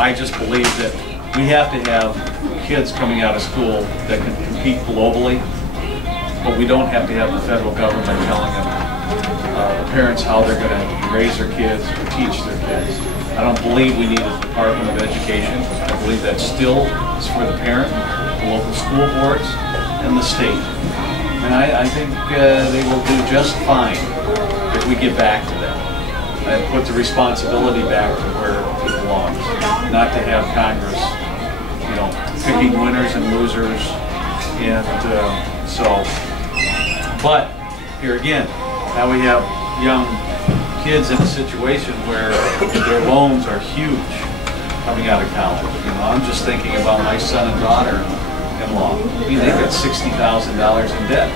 I just believe that we have to have kids coming out of school that can compete globally, but we don't have to have the federal government telling them, the parents, how they're going to raise their kids or teach their kids. I don't believe we need a Department of Education. I believe that still is for the parent, the local school boards, and the state. And I think they will do just fine if we get back to that. And put the responsibility back to where it belongs. Not to have Congress, you know, picking winners and losers. And but here again, now we have young kids in a situation where their loans are huge coming out of college. You know, I'm just thinking about my son and daughter-in-law. I mean, they've got $60,000 in debt.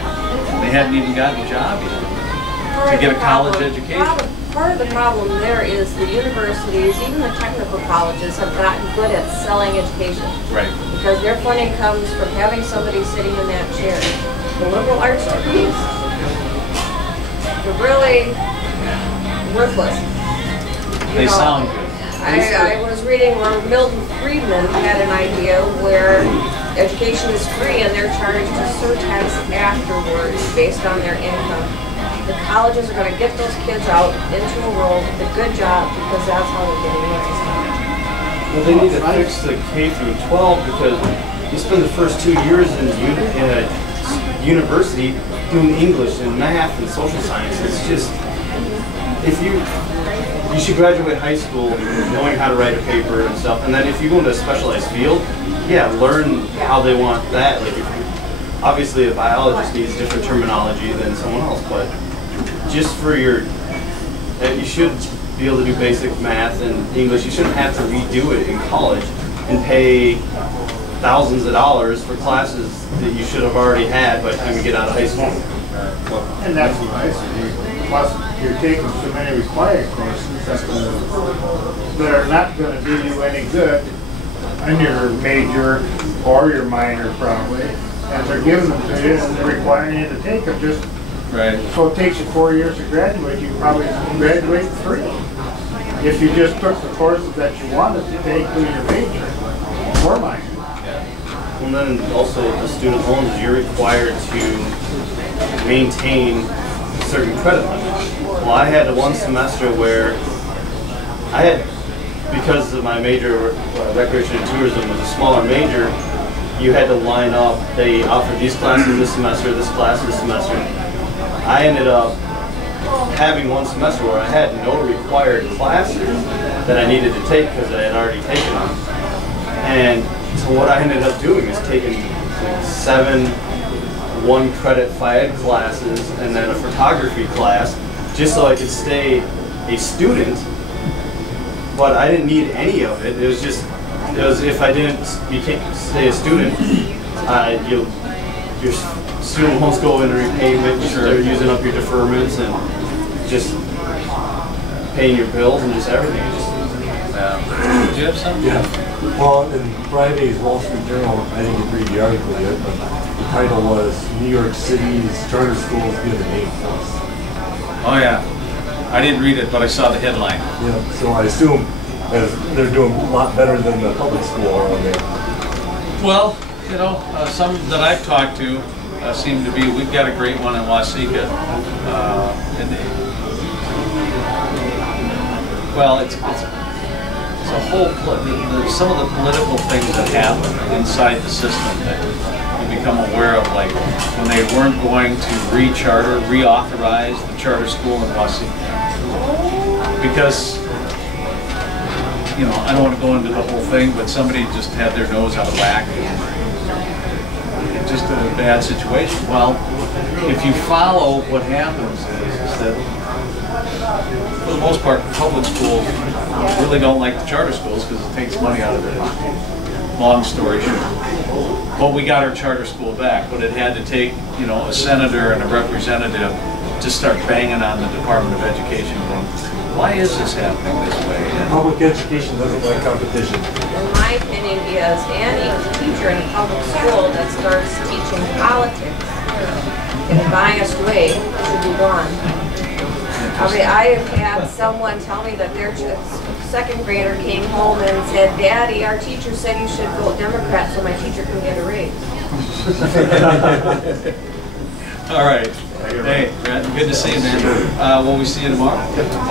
They hadn't even gotten a job yet to get a college education. Part of the problem there is the universities, even the technical colleges, have gotten good at selling education. Right. Because their funding comes from having somebody sitting in that chair. The liberal arts degrees, they're really worthless. They sound good. I was reading where Milton Friedman had an idea where education is free and they're charged a surtax afterwards based on their income. The colleges are going to get those kids out into a world with a good job because that's how they're getting raised. Well, they need to fix the K through 12 because you spend the first 2 years in a university doing English and math and social science. It's just, you should graduate high school knowing how to write a paper and stuff, and then if you go into a specialized field, yeah, learn how they want that. Like, obviously a biologist needs different terminology than someone else, but just for you should be able to do basic math and English. You shouldn't have to redo it in college and pay thousands of dollars for classes that you should have already had by the time you get out of high school. And that's what I say. Plus, you're taking so many required courses that are not going to do you any good in your major or your minor, probably. And they're giving them to you and they're requiring you to take them. Just right. So it takes you 4 years to graduate. You probably graduate in 3 if you just took the courses that you wanted to take through your major or minor. And then also the student loans, you're required to maintain certain credit limits. Well, I had one semester where I had, because of my major, recreation and tourism was a smaller major, you had to line up. They offered these classes this semester, this class this semester. I ended up having one semester where I had no required classes that I needed to take because I had already taken them. And so what I ended up doing is taking like 7 1-credit FIED classes and then a photography class just so I could stay a student, but I didn't need any of it. It was just, if I didn't stay a student, your student loans go into repayment, they're using up your deferments and just paying your bills and just everything. Did you have something? Yeah. Well, in Friday's Wall Street Journal, I didn't get to read the article yet, but the title was New York City's charter schools give a name for us. Oh yeah. I didn't read it, but I saw the headline. Yeah, so I assume as they're doing a lot better than the public school around there. Well, you know, some that I've talked to seem to be, we've got a great one in Waseca. Well, it's a whole, some of the political things that happen inside the system that you become aware of, like when they weren't going to reauthorize the charter school in Waseca. Because, you know, I don't want to go into the whole thing, but somebody just had their nose out of whack. Just a bad situation. Well, if you follow, what happens is that, for the most part, public schools really don't like the charter schools because it takes money out of it. Long story short. But we got our charter school back, but it had to take, you know, a senator and a representative to start banging on the Department of Education going, why is this happening this way? And public education doesn't like competition. In my opinion, is any teacher in a public school that starts teaching politics in a biased way should be gone. I mean, I have had someone tell me that second grader came home and said, "Daddy, our teacher said you should vote Democrat so my teacher can get a raise." All right. Hey, Brad, good to see you, man. Will we see you tomorrow?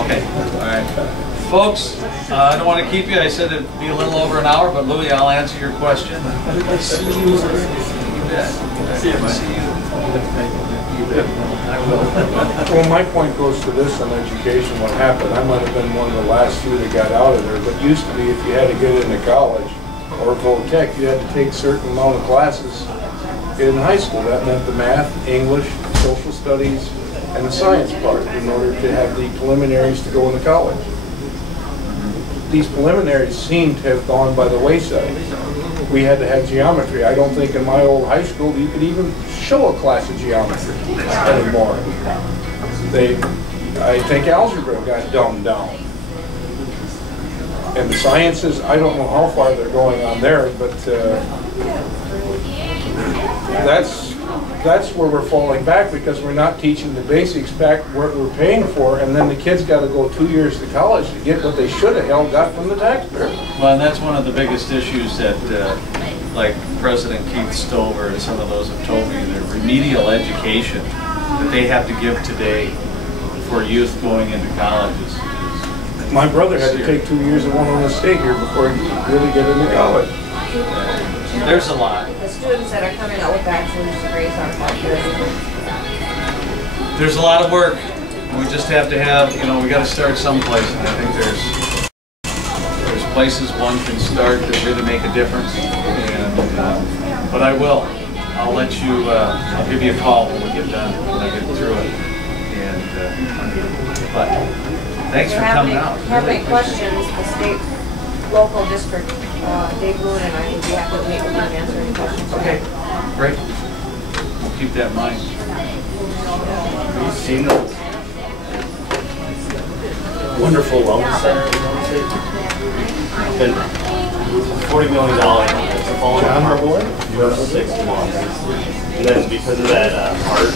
Okay. All right. Folks, I don't want to keep you. I said it'd be a little over an hour, but Louis, I'll answer your question. See you. You bet. See you, man. Well, my point goes to this on education. What happened, I might have been one of the last few that got out of there, but used to be if you had to get into college or go tech, you had to take a certain amount of classes in high school. That meant the math, English, social studies, and the science part in order to have the preliminaries to go into college. These preliminaries seem to have gone by the wayside. We had to have geometry. I don't think in my old high school you could even show a class of geometry anymore. I think algebra got dumbed down. And the sciences, I don't know how far they're going on there, but that's where we're falling back because we're not teaching the basics back what we're paying for, and then the kids got to go 2 years to college to get what they should have got from the taxpayer. Well, and that's one of the biggest issues that, like President Keith Stover and some of those have told me, the remedial education that they have to give today for youth going into colleges. My brother had to take 2 years of Winona State here before he could really get into college. There's a lot. The students that are coming out with bachelor's degrees are popular. There's a lot of work. We just have to have, you know, we got to start someplace, and I think there's places one can start that really make a difference. And but I'll let you. I'll give you a call when we get done, when I get through it. And but thanks for coming out. If you have any questions, the state, local district, Dave Boone and I would be happy to meet with you and answer any questions. Okay, great. We'll keep that in mind. Have you seen the wonderful wellness center in Winona State? It's been $40 million. It's fallen apart for 6 months. And then because of that art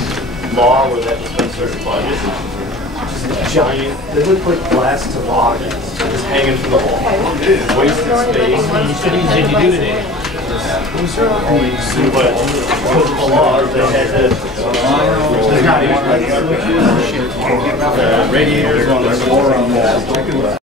law where that was a certain budget, giant, they look like glass toboggans just hanging from the wall. Wasted space. Did you do today? But because of the law, they had to. Radiators on the floor on the